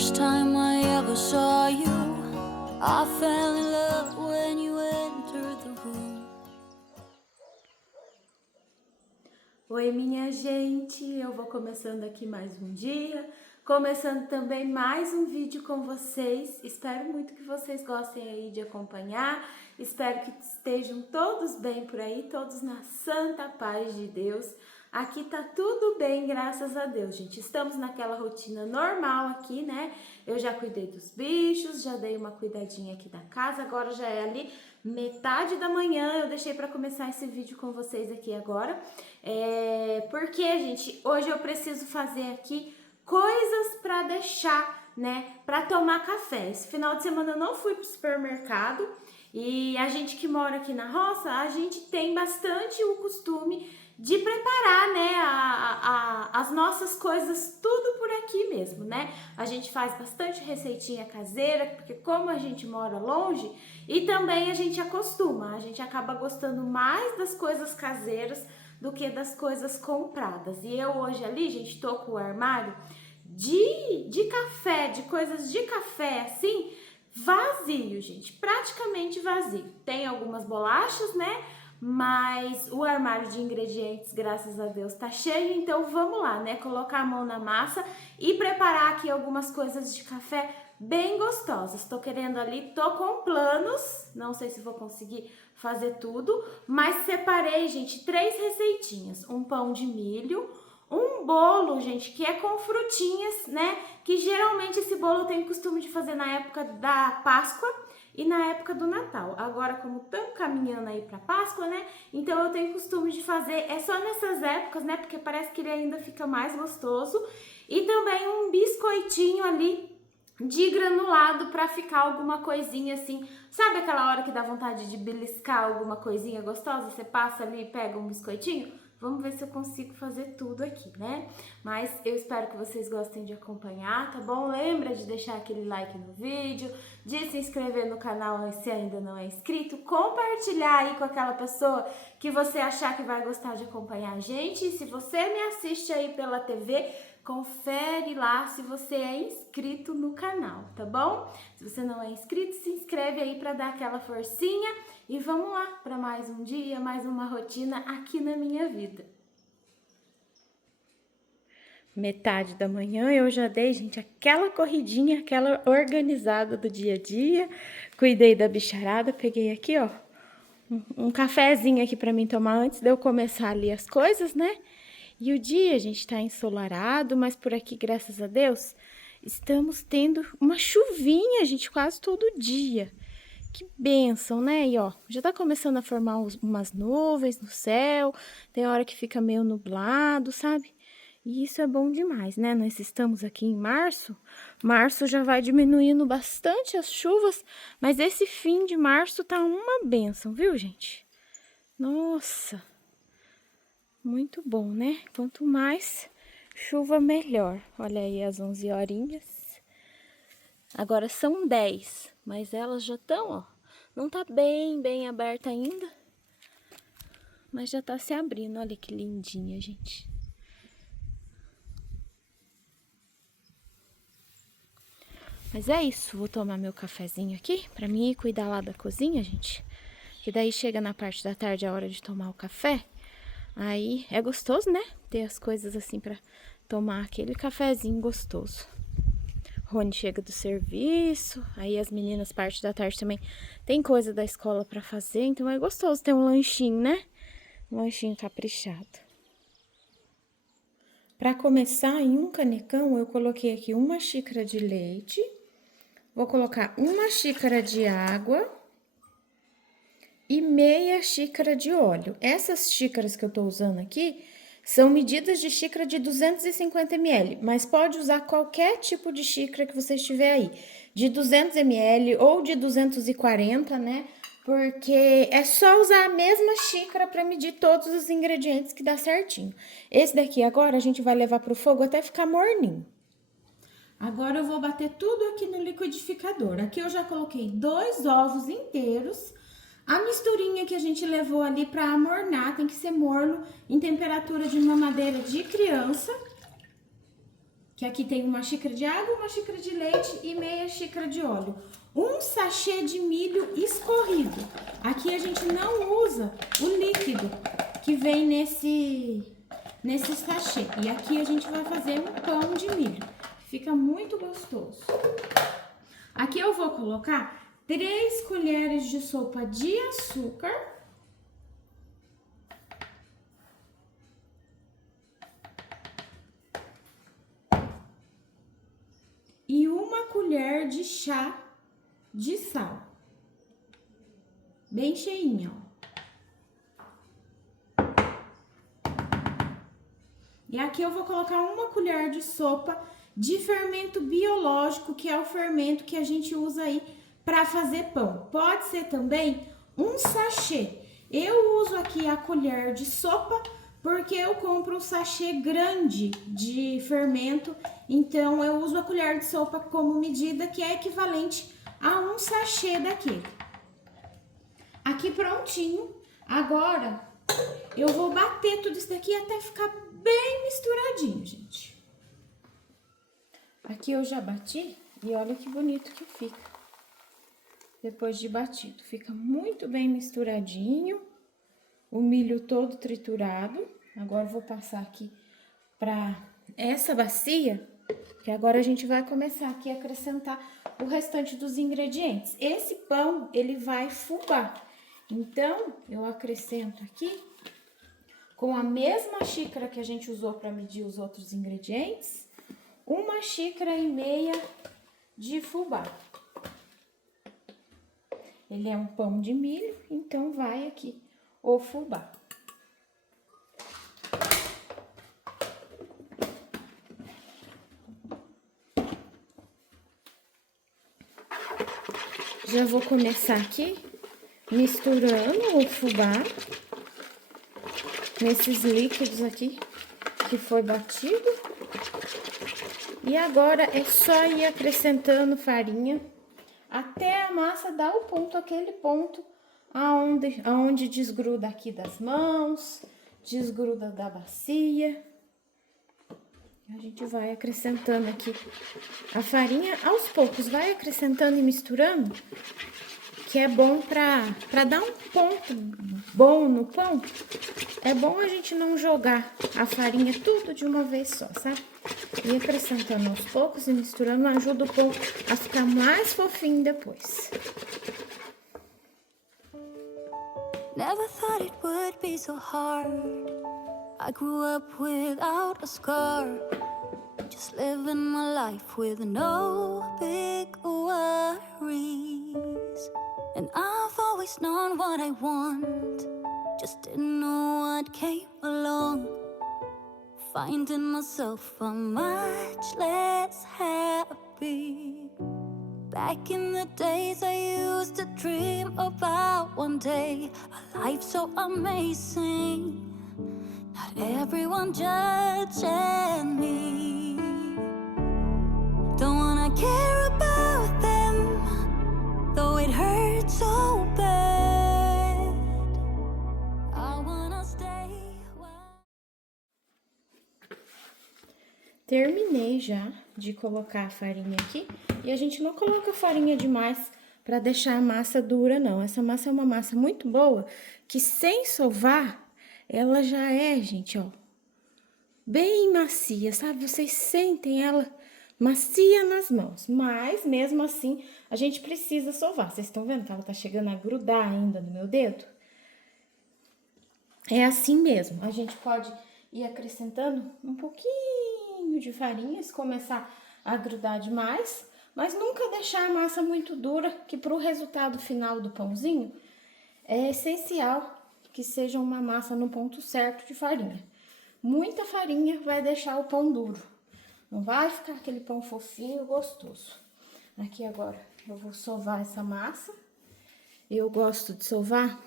first time I ever saw you, I fell in love when you entered the room. Oi, minha gente, eu vou começando aqui mais um dia, começando também mais um vídeo com vocês. Espero muito que vocês gostem aí de acompanhar, espero que estejam todos bem por aí, todos na santa paz de Deus. Aqui tá tudo bem, graças a Deus, gente. Estamos naquela rotina normal aqui, né? Eu já cuidei dos bichos, já dei uma cuidadinha aqui da casa, agora já é ali metade da manhã. Eu deixei para começar esse vídeo com vocês aqui agora, porque, gente, hoje eu preciso fazer aqui coisas para deixar, né, para tomar café. Esse final de semana eu não fui pro supermercado e a gente que mora aqui na roça, a gente tem bastante o costume de preparar, né, as nossas coisas tudo por aqui mesmo, né? A gente faz bastante receitinha caseira, porque como a gente mora longe, e também a gente acostuma, a gente acaba gostando mais das coisas caseiras do que das coisas compradas. E eu hoje ali, gente, tô com o armário de café, de coisas de café, assim, vazio, gente, praticamente vazio. Tem algumas bolachas, né? Mas o armário de ingredientes, graças a Deus, tá cheio, então vamos lá, né? Colocar a mão na massa e preparar aqui algumas coisas de café bem gostosas. Tô querendo ali, tô com planos, não sei se vou conseguir fazer tudo, mas separei, gente, 3 receitinhas. Um pão de milho, um bolo, gente, que é com frutinhas, né? Que geralmente esse bolo eu tenho costume de fazer na época da Páscoa e na época do Natal. Agora, como estamos caminhando aí para Páscoa, né? Então eu tenho costume de fazer, é só nessas épocas, né? Porque parece que ele ainda fica mais gostoso. E também um biscoitinho ali de granulado para ficar alguma coisinha assim. Sabe aquela hora que dá vontade de beliscar alguma coisinha gostosa? Você passa ali e pega um biscoitinho? Vamos ver se eu consigo fazer tudo aqui, né? Mas eu espero que vocês gostem de acompanhar, tá bom? Lembra de deixar aquele like no vídeo, de se inscrever no canal se ainda não é inscrito, compartilhar aí com aquela pessoa que você achar que vai gostar de acompanhar a gente. E se você me assiste aí pela TV, confere lá se você é inscrito no canal, tá bom? Se você não é inscrito, se inscreve aí para dar aquela forcinha e vamos lá para mais um dia, mais uma rotina aqui na minha vida. Metade da manhã eu já dei, gente, aquela corridinha, aquela organizada do dia a dia, cuidei da bicharada, peguei aqui, ó, um cafezinho aqui para mim tomar antes de eu começar ali as coisas, né? E o dia, gente, tá ensolarado, mas por aqui, graças a Deus, estamos tendo uma chuvinha, gente, quase todo dia. Que bênção, né? E ó, já tá começando a formar umas nuvens no céu, tem hora que fica meio nublado, sabe? E isso é bom demais, né? Nós estamos aqui em março, março já vai diminuindo bastante as chuvas, mas esse fim de março tá uma bênção, viu, gente? Nossa! Muito bom, né? Quanto mais chuva, melhor. Olha aí as 11 horinhas. Agora são 10, mas elas já estão, ó. Não tá bem aberta ainda, mas já tá se abrindo. Olha que lindinha, gente. Mas é isso, vou tomar meu cafezinho aqui pra mim ir cuidar lá da cozinha, gente. Que daí chega na parte da tarde a hora de tomar o café. Aí é gostoso, né? Ter as coisas assim pra tomar aquele cafezinho gostoso. Rony chega do serviço, aí as meninas, parte da tarde também, tem coisa da escola pra fazer, então é gostoso ter um lanchinho, né? Um lanchinho caprichado. Pra começar, em um canecão, eu coloquei aqui 1 xícara de leite, vou colocar 1 xícara de água e meia xícara de óleo. Essas xícaras que eu tô usando aqui são medidas de xícara de 250 ml, mas pode usar qualquer tipo de xícara que você estiver aí, de 200 ml ou de 240, né? Porque é só usar a mesma xícara para medir todos os ingredientes que dá certinho. Esse daqui agora a gente vai levar pro fogo até ficar morninho. Agora eu vou bater tudo aqui no liquidificador. Aqui eu já coloquei 2 ovos inteiros. A misturinha que a gente levou ali para amornar, tem que ser morno em temperatura de mamadeira de criança. que aqui tem uma xícara de água, uma xícara de leite e meia xícara de óleo. Um sachê de milho escorrido. Aqui a gente não usa o líquido que vem nesse sachê. E aqui a gente vai fazer um pão de milho. Fica muito gostoso. Aqui eu vou colocar 3 colheres de sopa de açúcar. E 1 colher de chá de sal. Bem cheinha, ó. E aqui eu vou colocar 1 colher de sopa de fermento biológico, que é o fermento que a gente usa aí para fazer pão. Pode ser também um sachê. Eu uso aqui a colher de sopa porque eu compro um sachê grande de fermento, então eu uso a colher de sopa como medida, que é equivalente a um sachê daquele. Aqui prontinho. Agora eu vou bater tudo isso daqui até ficar bem misturadinho, gente. Aqui eu já bati e olha que bonito que fica. Depois de batido, fica muito bem misturadinho. O milho todo triturado. Agora eu vou passar aqui para essa bacia, que agora a gente vai começar aqui a acrescentar o restante dos ingredientes. Esse pão, ele vai fubá. Então, eu acrescento aqui com a mesma xícara que a gente usou para medir os outros ingredientes, 1,5 xícaras de fubá. Ele é um pão de milho, então vai aqui o fubá. Já vou começar aqui misturando o fubá nesses líquidos aqui que foi batido. E agora é só ir acrescentando farinha até a massa dar o ponto, aquele ponto aonde desgruda aqui das mãos, desgruda da bacia. A gente vai acrescentando aqui a farinha aos poucos, vai acrescentando e misturando, que é bom pra dar um ponto bom no pão. É bom a gente não jogar a farinha tudo de uma vez só, sabe? E acrescentando aos poucos e misturando ajuda o pão a ficar mais fofinho depois. Never thought it would be so hard. I grew up without a scar, just living my life with no big worries. And I've always known what I want, just didn't know what came along. Finding myself a much less happy. Back in the days I used to dream about one day a life so amazing, not everyone judging me. Don't wanna care about them, though it hurts so bad. I wanna stay where... Terminei já de colocar a farinha aqui. E a gente não coloca farinha demais para deixar a massa dura, não. Essa massa é uma massa muito boa, que sem sovar, ela já é, gente, ó, bem macia, sabe? Vocês sentem ela macia nas mãos, mas mesmo assim, a gente precisa sovar. Vocês estão vendo que ela tá chegando a grudar ainda no meu dedo? É assim mesmo. A gente pode ir acrescentando um pouquinho de farinha, se começar a grudar demais, mas nunca deixar a massa muito dura, que para o resultado final do pãozinho é essencial que seja uma massa no ponto certo de farinha. Muita farinha vai deixar o pão duro, não vai ficar aquele pão fofinho, gostoso. Aqui agora eu vou sovar essa massa. Eu gosto de sovar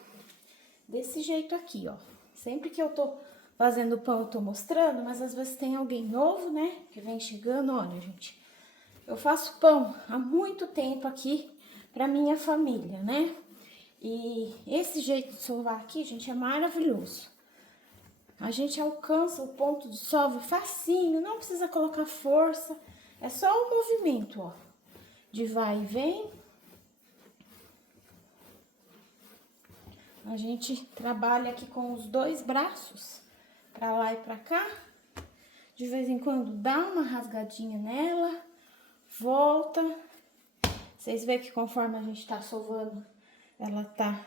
desse jeito aqui, ó. Sempre que eu tô fazendo pão eu tô mostrando, mas às vezes tem alguém novo, né, que vem chegando. Olha, gente, eu faço pão há muito tempo aqui pra minha família, né? E esse jeito de sovar aqui, gente, é maravilhoso. a gente alcança o ponto de solve facinho, não precisa colocar força, é só o movimento, ó, de vai e vem. A gente trabalha aqui com os dois braços, pra lá e pra cá. De vez em quando dá uma rasgadinha nela, volta. Vocês veem que conforme a gente tá sovando, ela tá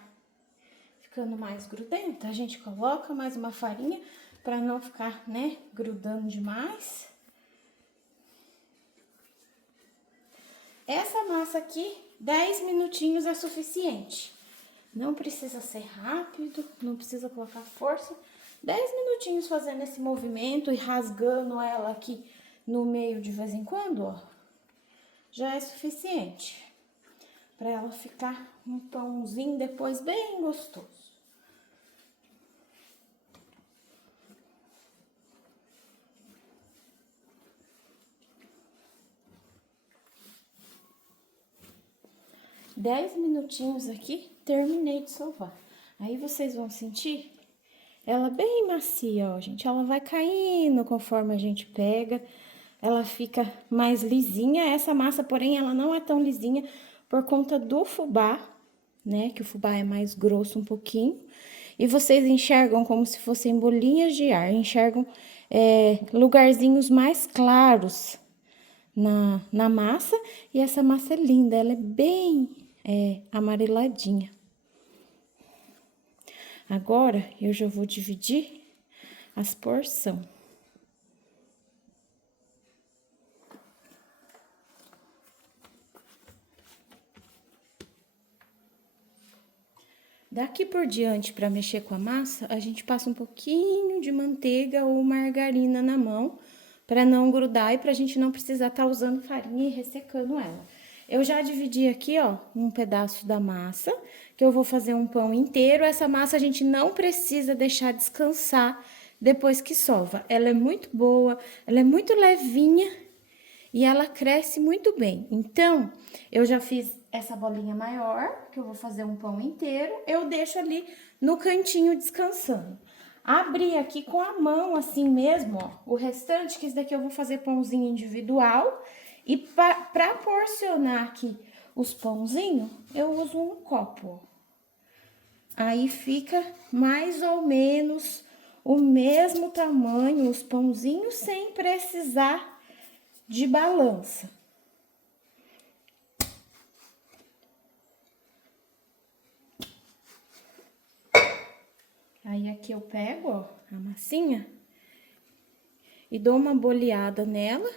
ficando mais grudenta. A gente coloca mais uma farinha pra não ficar, né, grudando demais. Essa massa aqui, 10 minutinhos é suficiente. Não precisa ser rápido, não precisa colocar força. 10 minutinhos fazendo esse movimento e rasgando ela aqui no meio de vez em quando, ó. Já é suficiente para ela ficar um pãozinho depois bem gostoso. Dez minutinhos aqui, terminei de sovar. Aí vocês vão sentir ela bem macia, ó, gente. Ela vai caindo conforme a gente pega. Ela fica mais lisinha. Essa massa, porém, ela não é tão lisinha por conta do fubá, né? Que o fubá é mais grosso um pouquinho. E vocês enxergam como se fossem bolinhas de ar. Enxergam lugarzinhos mais claros na massa. E essa massa é linda, ela é bem amareladinha. Agora, eu já vou dividir as porções. Daqui por diante, para mexer com a massa, a gente passa um pouquinho de manteiga ou margarina na mão, para não grudar e para a gente não precisar estar usando farinha e ressecando ela. Eu já dividi aqui, ó, um pedaço da massa, que eu vou fazer um pão inteiro. Essa massa a gente não precisa deixar descansar depois que sova. Ela é muito boa, ela é muito levinha e ela cresce muito bem. Então, eu já fiz essa bolinha maior, que eu vou fazer um pão inteiro. Eu deixo ali no cantinho descansando. Abri aqui com a mão, assim mesmo, ó, o restante, que esse daqui eu vou fazer pãozinho individual. E para porcionar aqui os pãozinhos, eu uso um copo, ó. Aí fica mais ou menos o mesmo tamanho, os pãozinhos, sem precisar de balança. Aí aqui eu pego, ó, a massinha e dou uma boleada nela.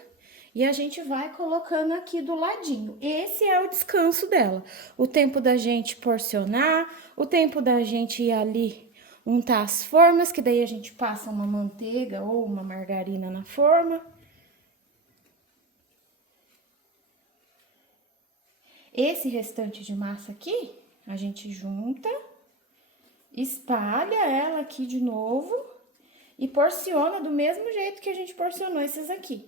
E a gente vai colocando aqui do ladinho. Esse é o descanso dela. O tempo da gente porcionar, o tempo da gente ir ali untar as formas, que daí a gente passa uma manteiga ou uma margarina na forma. Esse restante de massa aqui, a gente junta, espalha ela aqui de novo e porciona do mesmo jeito que a gente porcionou esses aqui.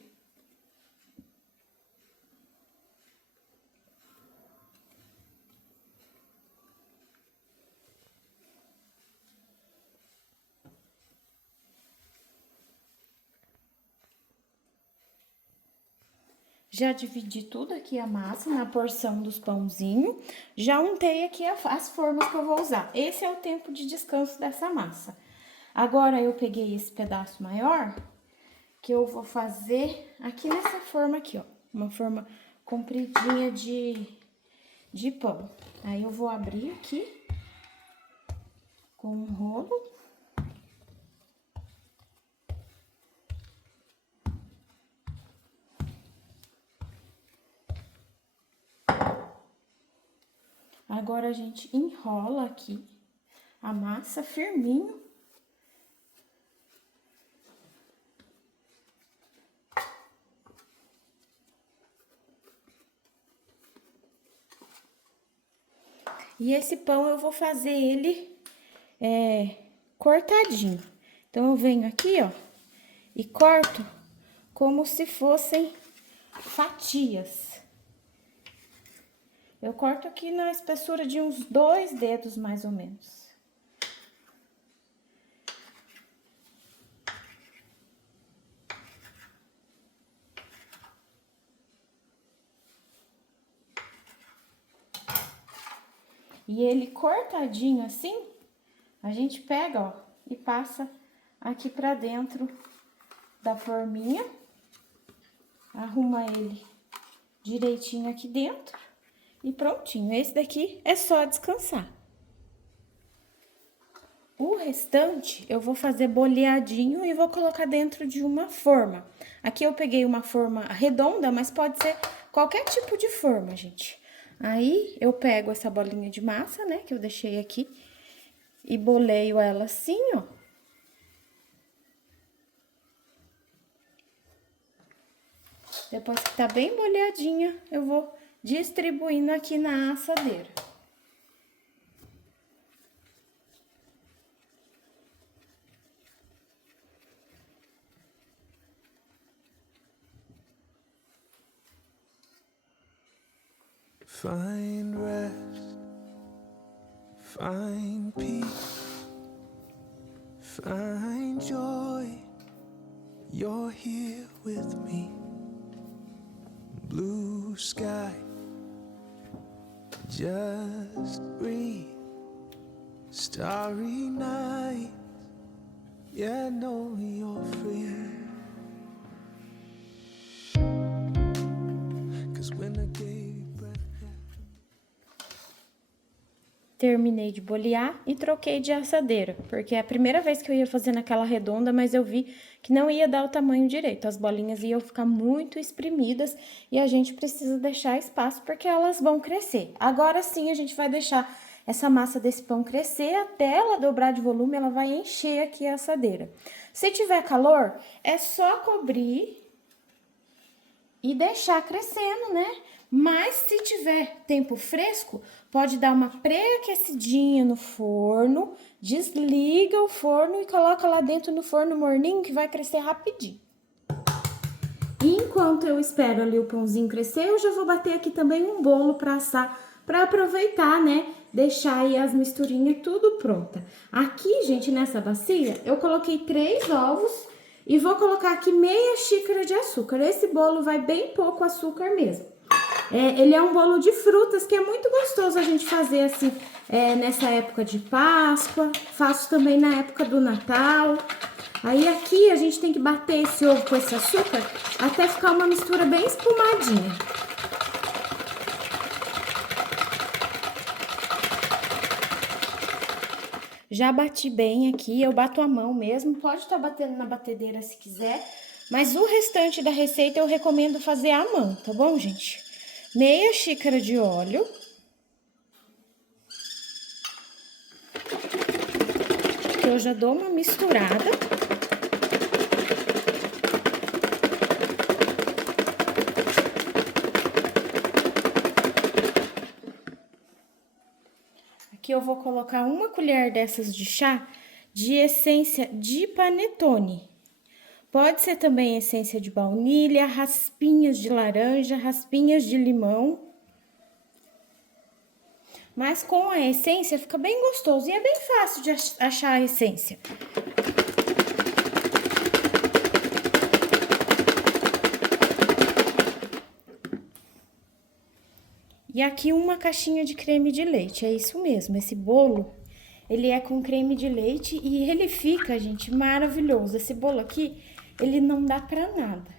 Já dividi tudo aqui a massa na porção dos pãozinhos. Já untei aqui as formas que eu vou usar. Esse é o tempo de descanso dessa massa. Agora, eu peguei esse pedaço maior, que eu vou fazer aqui nessa forma aqui, ó. Uma forma compridinha de pão. Aí, eu vou abrir aqui com um rolo. Agora, a gente enrola aqui a massa firminho. E esse pão eu vou fazer ele cortadinho. Então, eu venho aqui, ó, e corto como se fossem fatias. Eu corto aqui na espessura de uns 2 dedos, mais ou menos. e ele cortadinho assim, a gente pega, ó, e passa aqui pra dentro da forminha. Arruma ele direitinho aqui dentro e prontinho. Esse daqui é só descansar. O restante eu vou fazer boleadinho e vou colocar dentro de uma forma. Aqui eu peguei uma forma redonda, mas pode ser qualquer tipo de forma, gente. Aí eu pego essa bolinha de massa, né, que eu deixei aqui, e boleio ela assim, ó. Depois que tá bem boleadinha, eu vou distribuindo aqui na assadeira. Find rest, find peace, find joy. You're here with me. Blue sky, just breathe. Starry night, yeah, know you're free. 'Cause when I gave you breath, Terminei de bolear e troquei de assadeira, porque é a primeira vez que eu ia fazer naquela redonda, mas eu vi que não ia dar o tamanho direito. As bolinhas iam ficar muito espremidas e a gente precisa deixar espaço porque elas vão crescer. Agora sim a gente vai deixar essa massa desse pão crescer até ela dobrar de volume, ela vai encher aqui a assadeira. Se tiver calor, é só cobrir e deixar crescendo, né? Mas se tiver tempo fresco, pode dar uma pré-aquecidinha no forno, desliga o forno e coloca lá dentro no forno morninho que vai crescer rapidinho. E enquanto eu espero ali o pãozinho crescer, eu já vou bater aqui também um bolo para assar, para aproveitar, né? Deixar aí as misturinhas tudo pronta. Aqui, gente, nessa bacia, eu coloquei 3 ovos e vou colocar aqui meia xícara de açúcar. Esse bolo vai bem pouco açúcar mesmo. Ele é um bolo de frutas que é muito gostoso a gente fazer assim, nessa época de Páscoa. Faço também na época do Natal. Aí aqui a gente tem que bater esse ovo com esse açúcar até ficar uma mistura bem espumadinha. Já bati bem aqui, eu bato a mão mesmo, pode estar batendo na batedeira se quiser, mas o restante da receita eu recomendo fazer à mão, tá bom, gente? Meia xícara de óleo. Que eu já dou uma misturada. Aqui eu vou colocar uma colher dessas de chá de essência de panetone. Pode ser também essência de baunilha, raspinhas de laranja, raspinhas de limão. Mas com a essência fica bem gostoso e é bem fácil de achar a essência. E aqui uma caixinha de creme de leite, é isso mesmo, esse bolo, ele é com creme de leite e ele fica, gente, maravilhoso. Esse bolo aqui, ele não dá pra nada.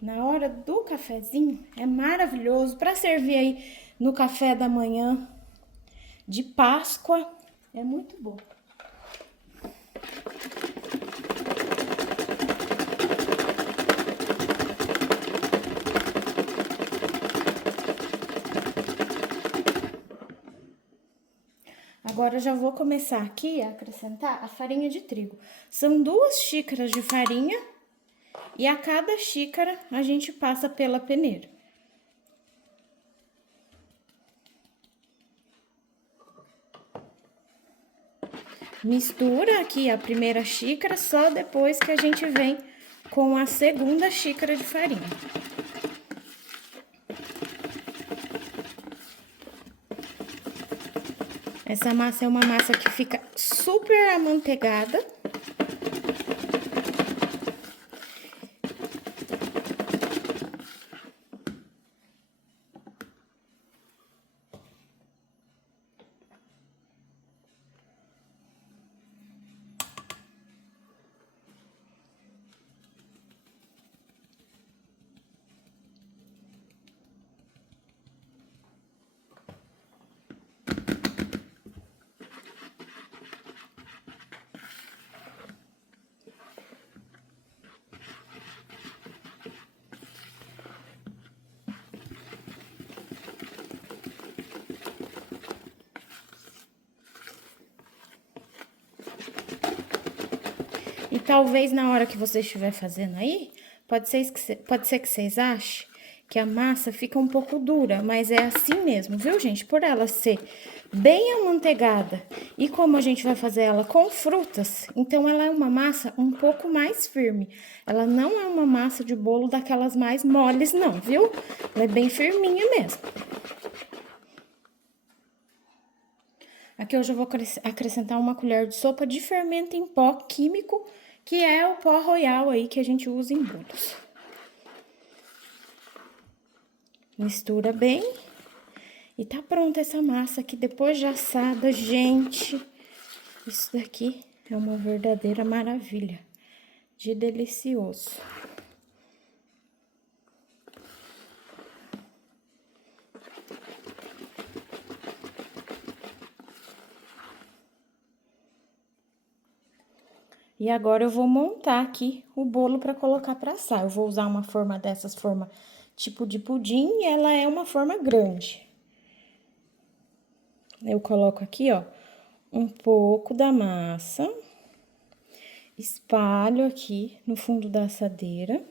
Na hora do cafezinho, é maravilhoso para servir aí no café da manhã de Páscoa, é muito bom. Agora, eu já vou começar aqui a acrescentar a farinha de trigo. São 2 xícaras de farinha e a cada xícara a gente passa pela peneira. Mistura aqui a primeira xícara, só depois que a gente vem com a segunda xícara de farinha. Essa massa é uma massa que fica super amanteigada. E talvez na hora que você estiver fazendo aí, pode ser que vocês achem que a massa fica um pouco dura, mas é assim mesmo, viu, gente? Por ela ser bem amanteigada e como a gente vai fazer ela com frutas, então ela é uma massa um pouco mais firme. Ela não é uma massa de bolo daquelas mais moles, não, viu? Ela é bem firminha mesmo. Aqui hoje eu vou acrescentar uma colher de sopa de fermento em pó químico, que é o pó royal aí que a gente usa em bolos. Mistura bem. E tá pronta essa massa aqui depois de assada, gente. Isso daqui é uma verdadeira maravilha de delicioso. E agora eu vou montar aqui o bolo para colocar para assar. Eu vou usar uma forma dessas, forma tipo de pudim, e ela é uma forma grande. Eu coloco aqui, ó, um pouco da massa, espalho aqui no fundo da assadeira.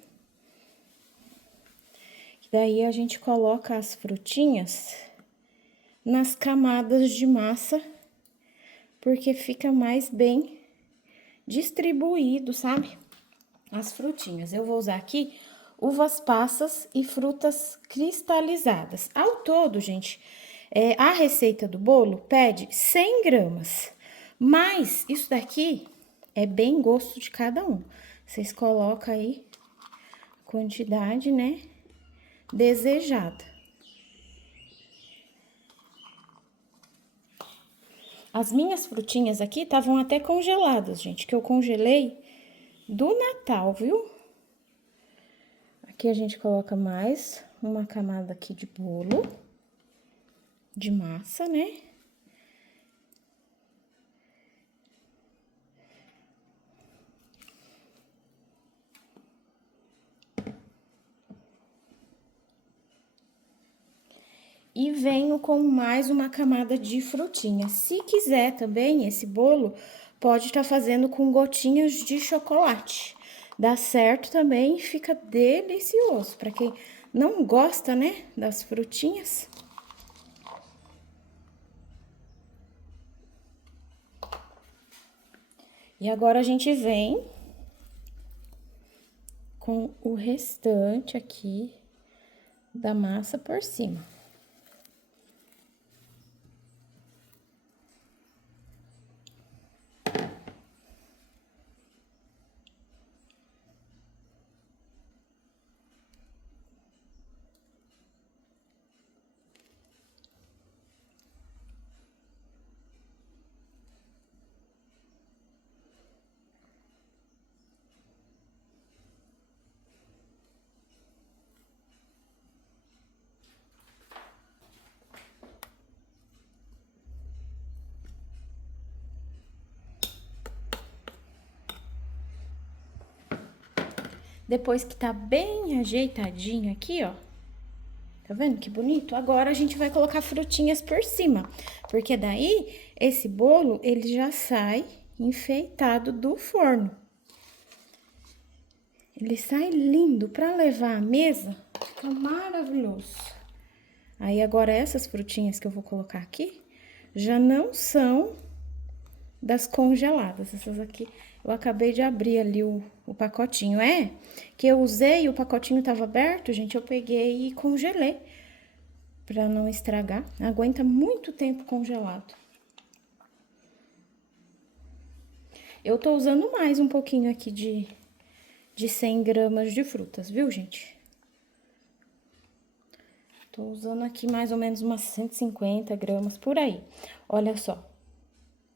Daí a gente coloca as frutinhas nas camadas de massa, porque fica mais bem distribuído, sabe? As frutinhas. Eu vou usar aqui uvas passas e frutas cristalizadas. Ao todo, gente, a receita do bolo pede 100 gramas, mas isso daqui é bem gosto de cada um. Vocês colocam aí a quantidade, né, desejada. As minhas frutinhas aqui estavam até congeladas, gente, que eu congelei do Natal, viu? Aqui a gente coloca mais uma camada aqui de bolo, de massa, né? E venho com mais uma camada de frutinha. Se quiser também, esse bolo pode estar fazendo com gotinhas de chocolate. Dá certo também, fica delicioso. Para quem não gosta, né, das frutinhas. E agora a gente vem com o restante aqui da massa por cima. Depois que tá bem ajeitadinho aqui, ó. Tá vendo que bonito? Agora a gente vai colocar frutinhas por cima. Porque daí, esse bolo, ele já sai enfeitado do forno. Ele sai lindo pra levar à mesa, fica maravilhoso. Aí, agora essas frutinhas que eu vou colocar aqui, já não são das congeladas. Essas aqui, eu acabei de abrir ali o pacotinho. Que eu usei, o pacotinho tava aberto, gente, eu peguei e congelei. Pra não estragar. Aguenta muito tempo congelado. Eu tô usando mais um pouquinho aqui de 100 gramas de frutas, viu, gente? Tô usando aqui mais ou menos umas 150 gramas por aí. Olha só.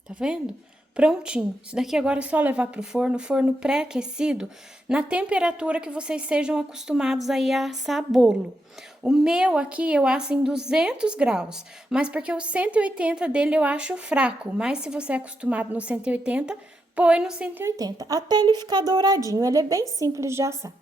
Tá vendo? Prontinho. Isso daqui agora é só levar pro forno pré-aquecido, na temperatura que vocês sejam acostumados aí a assar bolo. O meu aqui eu asso em 200 graus, mas porque o 180 dele eu acho fraco. Mas se você é acostumado no 180, põe no 180, até ele ficar douradinho. Ele é bem simples de assar.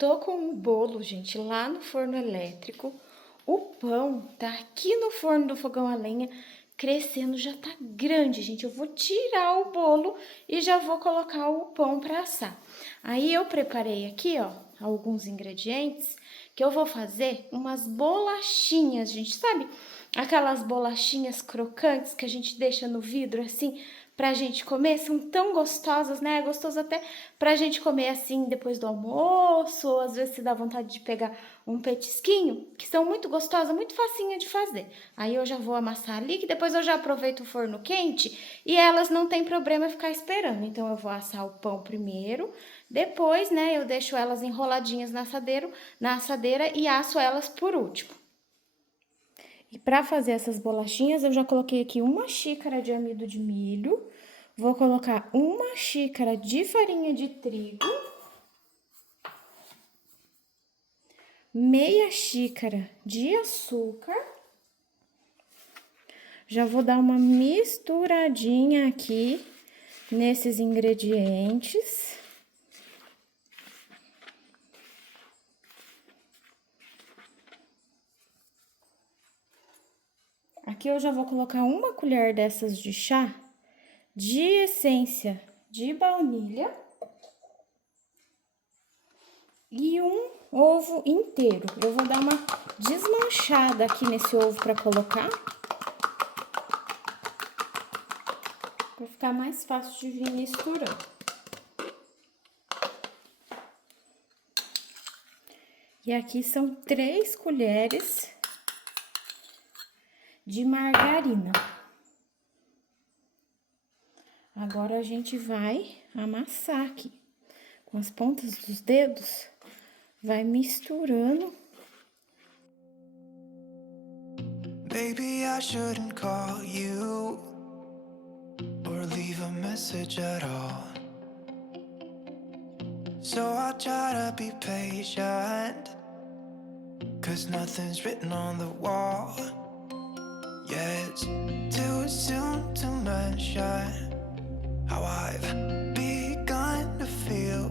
Tô com o bolo, gente, lá no forno elétrico. O pão tá aqui no forno do fogão a lenha, crescendo, já tá grande, gente. Eu vou tirar o bolo e já vou colocar o pão para assar. Aí eu preparei aqui, ó, alguns ingredientes que eu vou fazer umas bolachinhas, gente, sabe? Aquelas bolachinhas crocantes que a gente deixa no vidro assim pra gente comer, são tão gostosas, né? É gostoso até pra gente comer assim depois do almoço, ou às vezes se dá vontade de pegar um petisquinho, que são muito gostosas, muito facinha de fazer. Aí eu já vou amassar ali, que depois eu já aproveito o forno quente e elas não tem problema ficar esperando. Então eu vou assar o pão primeiro, depois, né, eu deixo elas enroladinhas na assadeira e asso elas por último. E para fazer essas bolachinhas, eu já coloquei aqui 1 xícara de amido de milho, vou colocar 1 xícara de farinha de trigo, meia xícara de açúcar. Já vou dar uma misturadinha aqui nesses ingredientes. Aqui eu já vou colocar 1 colher dessas de chá de essência de baunilha e 1 ovo inteiro. Eu vou dar uma desmanchada aqui nesse ovo para colocar, para ficar mais fácil de vir misturando. E aqui são 3 colheres de margarina. Agora a gente vai amassar aqui com as pontas dos dedos, vai misturando. Maybe I shouldn't call you or leave a message at all. So I'll try to be patient, 'cause nothing's written on the wall. Yeah, it's too soon to mention how I've begun to feel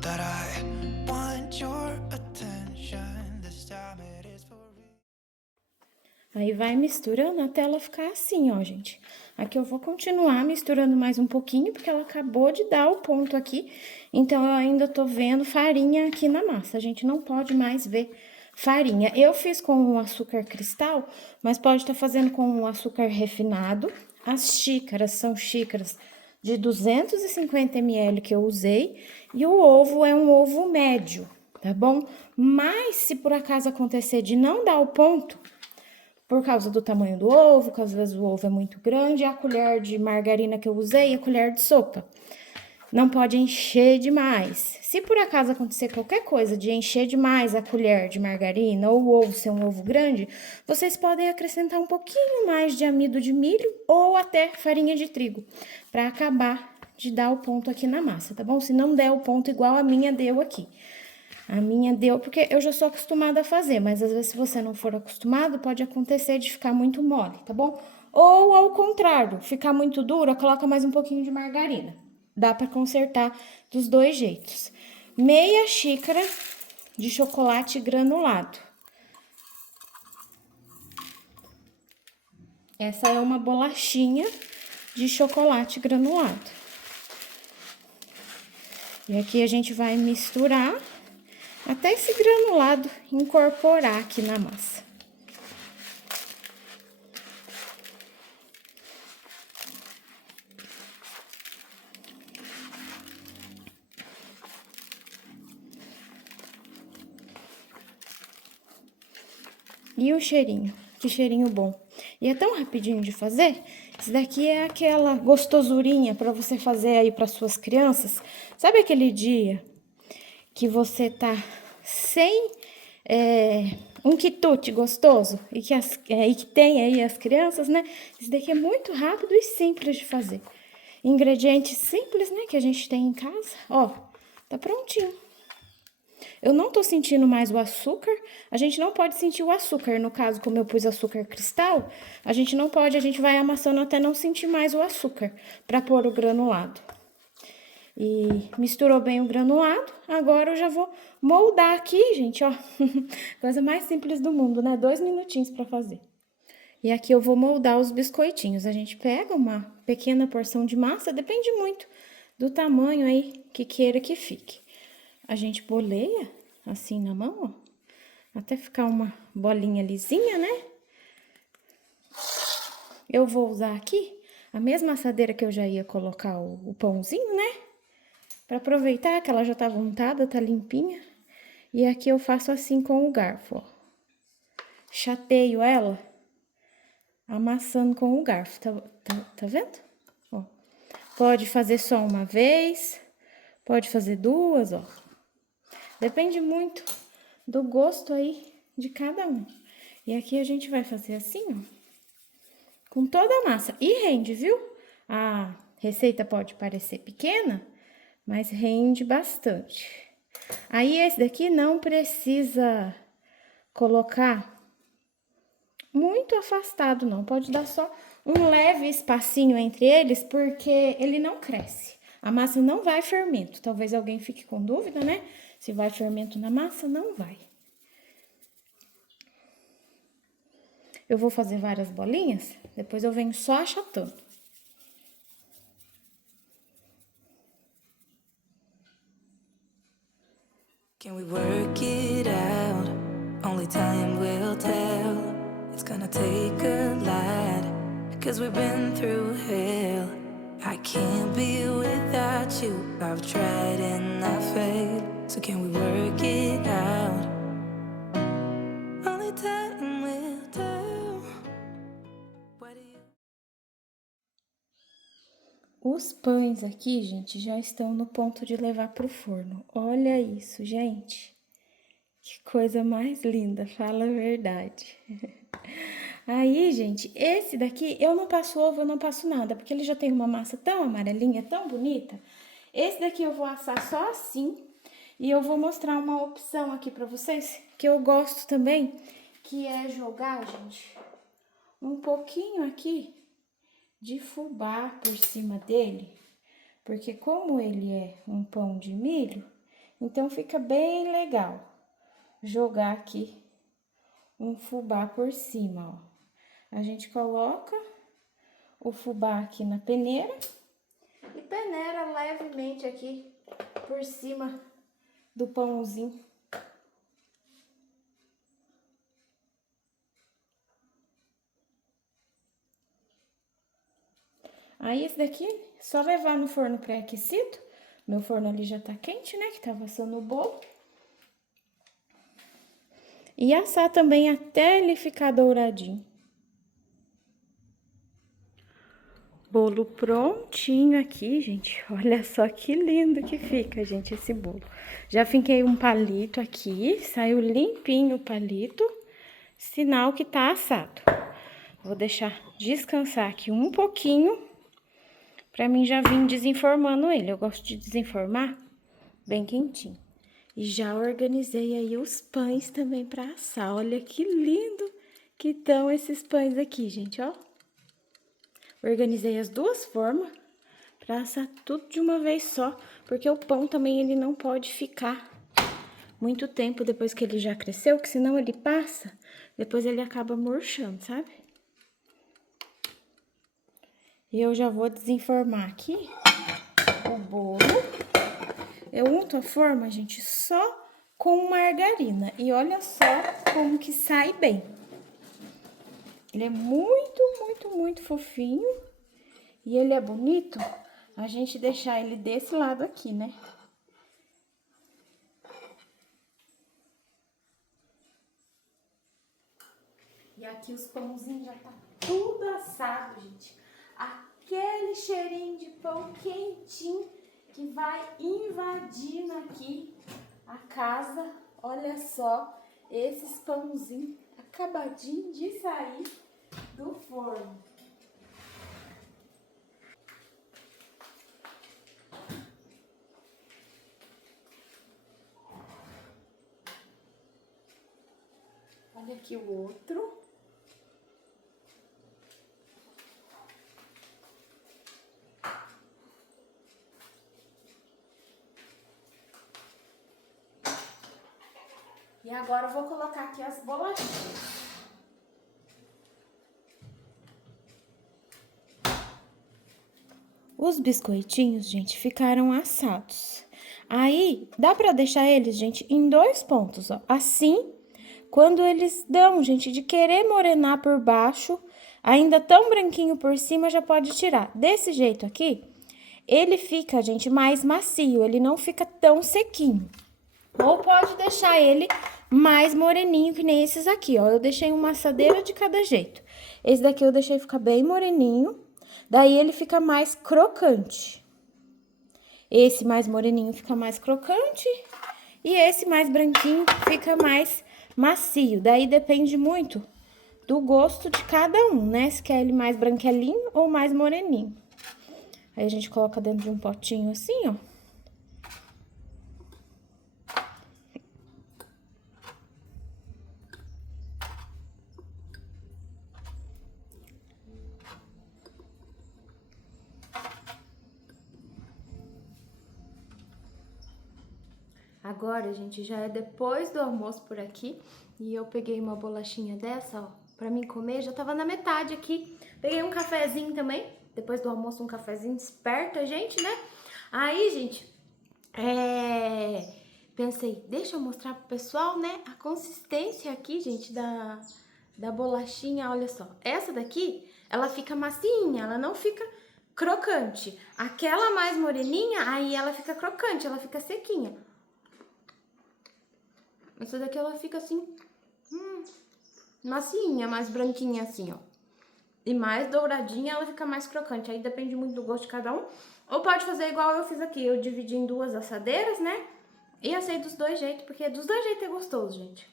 that I want your attention. This time it is for real. Aí vai misturando até ela ficar assim, ó, gente. Aqui eu vou continuar misturando mais um pouquinho, porque ela acabou de dar o ponto aqui. Então, eu ainda tô vendo farinha aqui na massa. A gente não pode mais ver farinha. Eu fiz com o açúcar cristal, mas pode estar fazendo com o açúcar refinado. As xícaras são xícaras de 250 ml que eu usei. E o ovo é um ovo médio, tá bom? Mas, se por acaso acontecer de não dar o ponto, por causa do tamanho do ovo, que às vezes o ovo é muito grande, a colher de margarina que eu usei é a colher de sopa. Não pode encher demais. Se por acaso acontecer qualquer coisa de encher demais a colher de margarina ou o ovo ser um ovo grande, vocês podem acrescentar um pouquinho mais de amido de milho ou até farinha de trigo, para acabar de dar o ponto aqui na massa, tá bom? Se não der o ponto igual a minha deu aqui. A minha deu porque eu já sou acostumada a fazer, mas às vezes se você não for acostumado, pode acontecer de ficar muito mole, tá bom? Ou ao contrário, ficar muito dura, coloca mais um pouquinho de margarina. Dá para consertar dos dois jeitos. Meia xícara de chocolate granulado. Essa é uma bolachinha de chocolate granulado. E aqui a gente vai misturar até esse granulado incorporar aqui na massa. E o cheirinho, que cheirinho bom. E é tão rapidinho de fazer. Esse daqui é aquela gostosurinha para você fazer aí para suas crianças. Sabe aquele dia que você tá sem um quitute gostoso e que tem aí as crianças, né? Esse daqui é muito rápido e simples de fazer. Ingredientes simples, né, que a gente tem em casa. Ó, tá prontinho. Eu não tô sentindo mais o açúcar, a gente não pode sentir o açúcar, no caso, como eu pus açúcar cristal, a gente não pode, a gente vai amassando até não sentir mais o açúcar, pra pôr o granulado. E misturou bem o granulado. Agora eu já vou moldar aqui, gente, ó. Coisa mais simples do mundo, né? 2 minutinhos pra fazer. E aqui eu vou moldar os biscoitinhos. A gente pega uma pequena porção de massa, depende muito do tamanho aí que queira que fique. A gente boleia assim na mão, ó, até ficar uma bolinha lisinha, né? Eu vou usar aqui a mesma assadeira que eu já ia colocar o pãozinho, né? Pra aproveitar que ela já tá untada, tá limpinha. E aqui eu faço assim com o garfo, ó. Chateio ela amassando com o garfo, tá vendo? Ó. Pode fazer só uma vez, pode fazer duas, ó. Depende muito do gosto aí de cada um. E aqui a gente vai fazer assim, ó, com toda a massa. E rende, viu? A receita pode parecer pequena, mas rende bastante. Aí esse daqui não precisa colocar muito afastado, não. Pode dar só um leve espacinho entre eles, porque ele não cresce. A massa não vai fermento. Talvez alguém fique com dúvida, né? Se vai fermento na massa, não vai. Eu vou fazer várias bolinhas, depois eu venho só achatando. Can we work it out? Only time will tell. It's gonna take a lot, 'cause we've been through hell. I can't be without you. I've tried and I failed. So can we work it out? Only time will tell. What do you... Os pães aqui, gente, já estão no ponto de levar pro forno. Olha isso, gente. Que coisa mais linda, fala a verdade. Aí, gente, esse daqui, eu não passo ovo, eu não passo nada, porque ele já tem uma massa tão amarelinha, tão bonita. Esse daqui eu vou assar só assim, e eu vou mostrar uma opção aqui pra vocês, que eu gosto também, que é jogar, gente, um pouquinho aqui de fubá por cima dele, porque como ele é um pão de milho, então fica bem legal jogar aqui um fubá por cima, ó. A gente coloca o fubá aqui na peneira e peneira levemente aqui por cima do pãozinho. Aí, esse daqui, só levar no forno pré-aquecido. Meu forno ali já tá quente, né? Que tava assando o bolo. E assar também até ele ficar douradinho. Bolo prontinho aqui, gente. Olha só que lindo que fica, gente, esse bolo. Já finquei um palito aqui, saiu limpinho o palito, sinal que tá assado. Vou deixar descansar aqui um pouquinho, pra mim já vir desenformando ele. Eu gosto de desenformar bem quentinho. E já organizei aí os pães também pra assar. Olha que lindo que estão esses pães aqui, gente, ó. Organizei as duas formas pra assar tudo de uma vez só, porque o pão também ele não pode ficar muito tempo depois que ele já cresceu, que senão ele passa, depois ele acaba murchando, sabe? E eu já vou desenformar aqui o bolo. Eu unto a forma, gente, só com margarina. E olha só como que sai bem. Ele é muito fofinho. E ele é bonito a gente deixar ele desse lado aqui, né? E aqui os pãozinhos já tá tudo assado, gente. Aquele cheirinho de pão quentinho que vai invadindo aqui a casa. Olha só, esses pãozinhos acabadinho de sair do forno. Olha aqui o outro. E agora eu vou colocar aqui as bolachinhas. Os biscoitinhos, gente, ficaram assados. Aí, dá pra deixar eles, gente, em 2 pontos, ó. Assim, quando eles dão, gente, de querer morenar por baixo, ainda tão branquinho por cima, já pode tirar. Desse jeito aqui, ele fica, gente, mais macio, ele não fica tão sequinho. Ou pode deixar ele mais moreninho, que nem esses aqui, ó. Eu deixei uma assadeira de cada jeito. Esse daqui eu deixei ficar bem moreninho, daí ele fica mais crocante. Esse mais moreninho fica mais crocante e esse mais branquinho fica mais macio. Daí depende muito do gosto de cada um, né? Se quer ele mais branquelinho ou mais moreninho. Aí a gente coloca dentro de um potinho assim, ó. Agora, gente, já é depois do almoço por aqui e eu peguei uma bolachinha dessa, ó, pra mim comer. Já tava na metade aqui. Peguei um cafezinho também, depois do almoço um cafezinho, desperta, gente, né? Aí, gente, pensei, deixa eu mostrar pro pessoal, né, a consistência aqui, gente, da bolachinha, olha só. Essa daqui, ela fica macinha, ela não fica crocante. Aquela mais moreninha, aí ela fica crocante, ela fica sequinha. Essa daqui ela fica assim, macinha, mais branquinha assim, ó. E mais douradinha, ela fica mais crocante. Aí depende muito do gosto de cada um. Ou pode fazer igual eu fiz aqui. Eu dividi em 2 assadeiras, né? E assei dos 2 jeitos, porque dos 2 jeitos é gostoso, gente.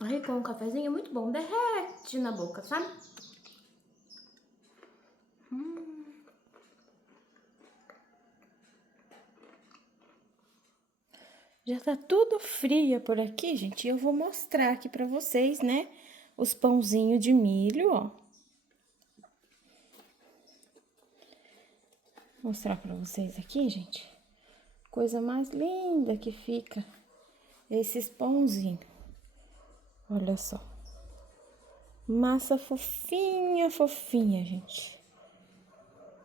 Aí com um cafezinho é muito bom. Derrete na boca, sabe? Já tá tudo fria por aqui, gente. E eu vou mostrar aqui pra vocês, né? Os pãozinhos de milho, ó. Vou mostrar pra vocês aqui, gente. Coisa mais linda que fica esses pãozinhos. Olha só. Massa fofinha, fofinha, gente.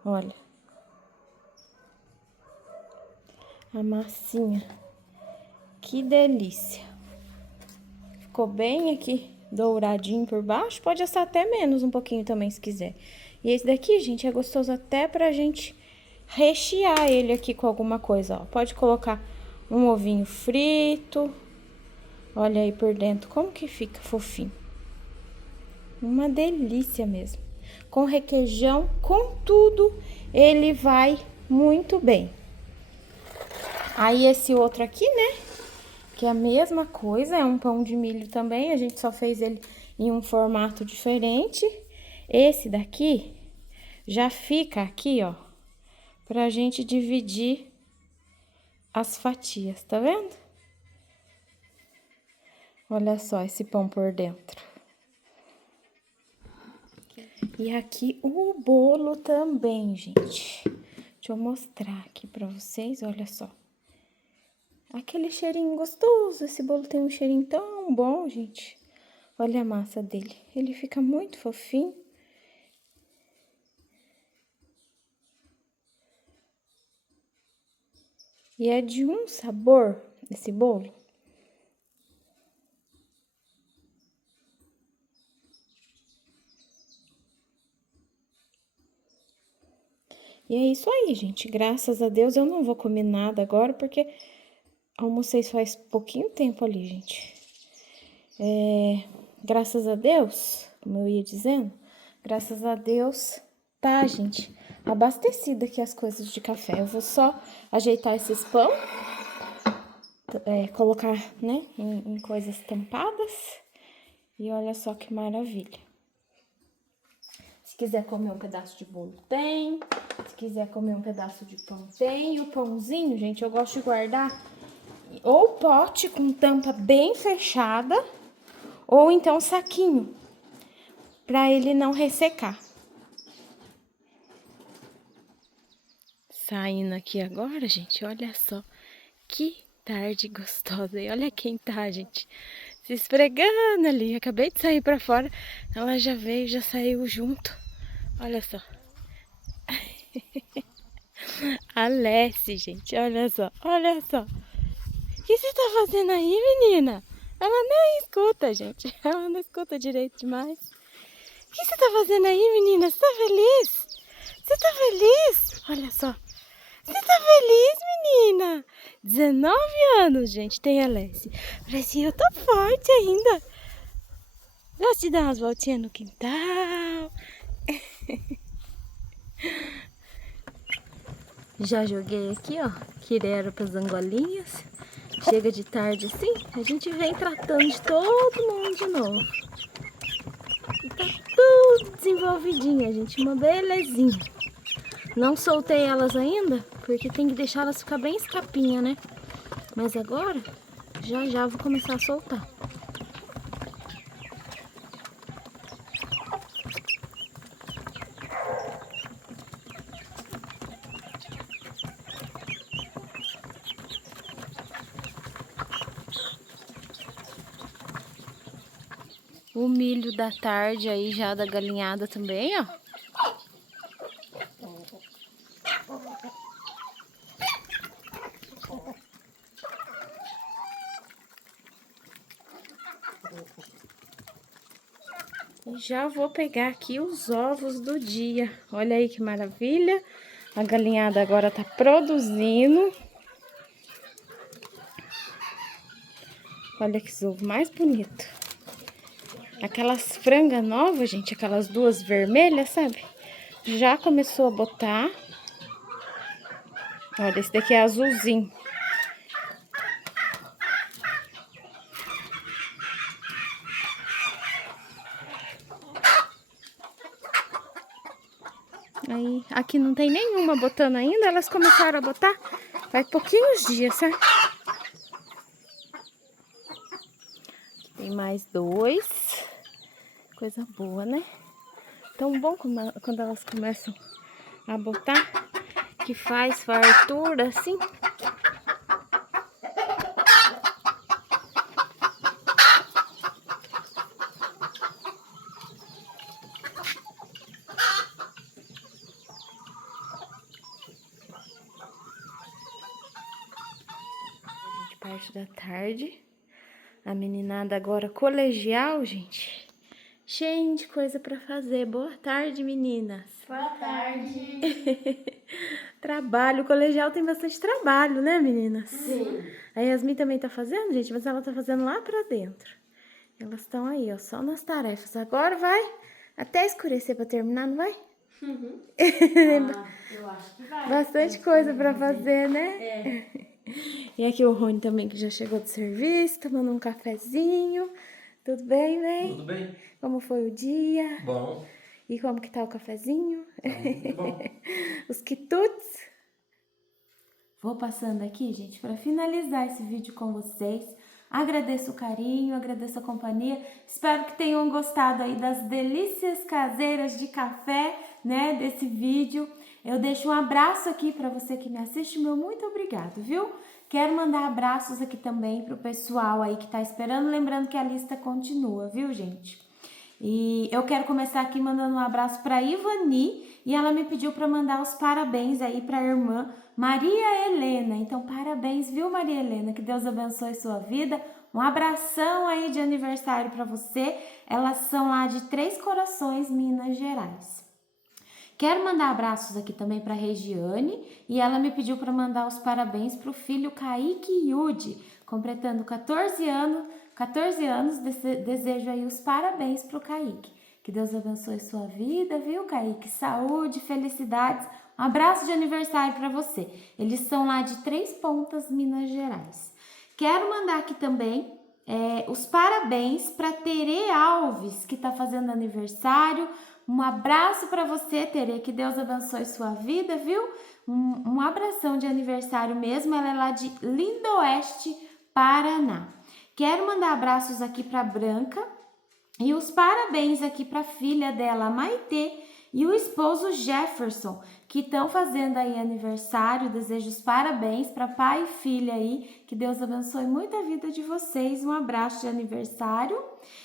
Olha. A massinha. Que delícia. Ficou bem aqui douradinho por baixo. Pode assar até menos um pouquinho também, se quiser. E esse daqui, gente, é gostoso até pra gente rechear ele aqui com alguma coisa, ó. Pode colocar um ovinho frito. Olha aí por dentro como que fica fofinho. Uma delícia mesmo. Com requeijão, com tudo, ele vai muito bem. Aí esse outro aqui, né? Que é a mesma coisa, é um pão de milho também, a gente só fez ele em um formato diferente. Esse daqui já fica aqui, ó, pra gente dividir as fatias, tá vendo? Olha só esse pão por dentro. E aqui o bolo também, gente. Deixa eu mostrar aqui pra vocês, olha só. Aquele cheirinho gostoso, esse bolo tem um cheirinho tão bom, gente. Olha a massa dele, ele fica muito fofinho. E é de um sabor esse bolo. E é isso aí, gente. Graças a Deus eu não vou comer nada agora, porque almocei faz pouquinho tempo ali, gente. Graças a Deus, como eu ia dizendo, graças a Deus, tá, gente, abastecida aqui as coisas de café. Eu vou só ajeitar esses pão, colocar, né, em coisas tampadas. E olha só que maravilha. Se quiser comer um pedaço de bolo, tem. Se quiser comer um pedaço de pão, tem. O pãozinho, gente, eu gosto de guardar ou pote com tampa bem fechada, ou então saquinho, pra ele não ressecar. Saindo aqui agora, gente, olha só Que tarde gostosa. E olha quem tá, gente. Se esfregando ali. Acabei de sair pra fora. Ela já veio, já saiu junto. Olha só. A Lessie, gente. Olha só. Olha só. O que você tá fazendo aí, menina? Ela nem escuta, gente. Ela não escuta direito demais. O que você tá fazendo aí, menina? Você tá feliz? Você tá feliz? Olha só. Você tá feliz, menina? 19 anos, gente, tem a Lessie. Parece eu tô forte ainda. Gosto de dar umas voltinhas no quintal. Já joguei aqui, ó, quirera pras angolinhas. Chega de tarde assim, a gente vem tratando de todo mundo de novo. E tá tudo desenvolvidinha, gente, uma belezinha. Não soltei elas ainda, porque tem que deixar elas ficar bem escapinha, né? Mas agora, já vou começar a soltar. O milho da tarde aí já da galinhada também, ó. E já vou pegar aqui os ovos do dia. Olha aí que maravilha. A galinhada agora tá produzindo. Olha que ovo mais bonito. Aquelas frangas novas, gente, aquelas duas vermelhas, sabe? Já começou a botar. Olha, esse daqui é azulzinho. Aí, aqui não tem nenhuma botando ainda, elas começaram a botar faz pouquinhos dias, sabe? Tem mais dois. Coisa boa, né? Tão bom quando elas começam a botar, que faz fartura assim. De parte da tarde. A meninada agora colegial, gente. Cheio de coisa pra fazer. Boa tarde, meninas. Boa tarde. Trabalho. O colegial tem bastante trabalho, né, meninas? Sim. A Yasmin também tá fazendo, gente, mas ela tá fazendo lá pra dentro. Elas estão aí, ó, só nas tarefas. Agora vai até escurecer pra terminar, não vai? Uhum. Eu acho que vai. Bastante coisa pra fazer, né? É. E aqui o Rony também, que já chegou do serviço, tomando um cafezinho. Tudo bem, bem? Tudo bem? Como foi o dia? Bom. E como que tá o cafezinho? Tá muito bom. Os quitutes? Vou passando aqui, gente, para finalizar esse vídeo com vocês. Agradeço o carinho, agradeço a companhia. Espero que tenham gostado aí das delícias caseiras de café, né, desse vídeo. Eu deixo um abraço aqui para você que me assiste, meu muito obrigado, viu? Quero mandar abraços aqui também pro pessoal aí que tá esperando, lembrando que a lista continua, viu, gente? E eu quero começar aqui mandando um abraço para Ivani, e ela me pediu para mandar os parabéns aí para a irmã Maria Helena. Então, parabéns, viu, Maria Helena? Que Deus abençoe sua vida. Um abração aí de aniversário para você. Elas são lá de Três Corações, Minas Gerais. Quero mandar abraços aqui também para Regiane, e ela me pediu para mandar os parabéns para o filho Kaique Yudi, completando 14 anos, desejo aí os parabéns para o Kaique. Que Deus abençoe sua vida, viu, Kaique? Saúde, felicidades. Um abraço de aniversário para você. Eles são lá de Três Pontas, Minas Gerais. Quero mandar aqui também os parabéns para Tere Alves, que está fazendo aniversário. Um abraço para você, Tere, que Deus abençoe sua vida, viu? Um abração de aniversário mesmo, ela é lá de Lindoeste, Paraná. Quero mandar abraços aqui para Branca e os parabéns aqui para a filha dela, Maitê, e o esposo Jefferson, que estão fazendo aí aniversário. Desejo os parabéns para pai e filha aí, que Deus abençoe muito a vida de vocês. Um abraço de aniversário.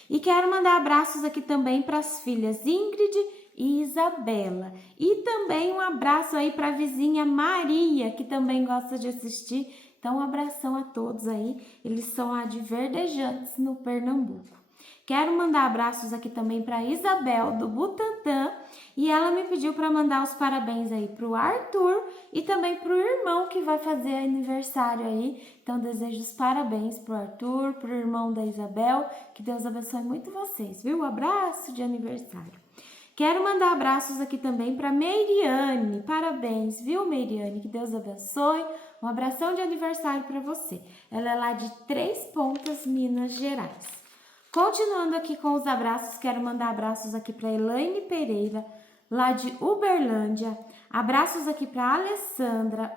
E quero mandar abraços aqui também para as filhas Ingrid e Isabela. E também um abraço aí para a vizinha Maria, que também gosta de assistir. Então, um abração a todos aí. Eles são lá de Verdejantes, no Pernambuco. Quero mandar abraços aqui também para Isabel, do Butantã. E ela me pediu para mandar os parabéns aí para o Arthur e também para o irmão que vai fazer aniversário aí. Então, desejo os parabéns para o Arthur, para o irmão da Isabel. Que Deus abençoe muito vocês, viu? Abraço de aniversário. Quero mandar abraços aqui também para Meiriane. Parabéns, viu, Meiriane? Que Deus abençoe. Um abração de aniversário para você. Ela é lá de Três Pontas, Minas Gerais. Continuando aqui com os abraços, quero mandar abraços aqui para Elaine Pereira, lá de Uberlândia. Abraços aqui para Alessandra,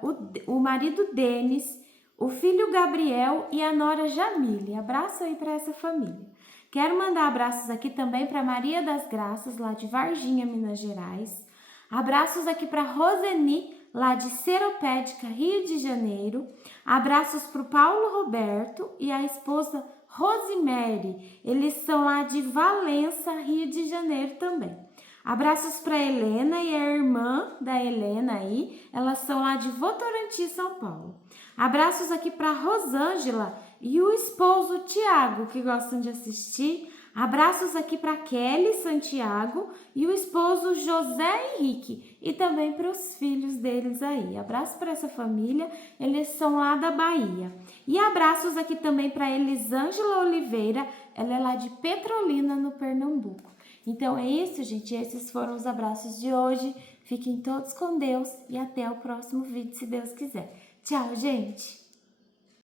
o marido Denis, o filho Gabriel e a nora Jamile. Abraço aí para essa família. Quero mandar abraços aqui também para Maria das Graças, lá de Varginha, Minas Gerais. Abraços aqui para Roseni, lá de Seropédica, Rio de Janeiro. Abraços para o Paulo Roberto e a esposa Rosemary. Eles são lá de Valença, Rio de Janeiro também. Abraços para Helena e a irmã da Helena aí. Elas são lá de Votorantim, São Paulo. Abraços aqui para Rosângela e o esposo Tiago, que gostam de assistir. Abraços aqui para Kelly Santiago e o esposo José Henrique e também para os filhos deles aí. Abraço para essa família, eles são lá da Bahia. E abraços aqui também para Elisângela Oliveira, ela é lá de Petrolina, no Pernambuco. Então é isso, gente, esses foram os abraços de hoje. Fiquem todos com Deus e até o próximo vídeo, se Deus quiser. Tchau, gente!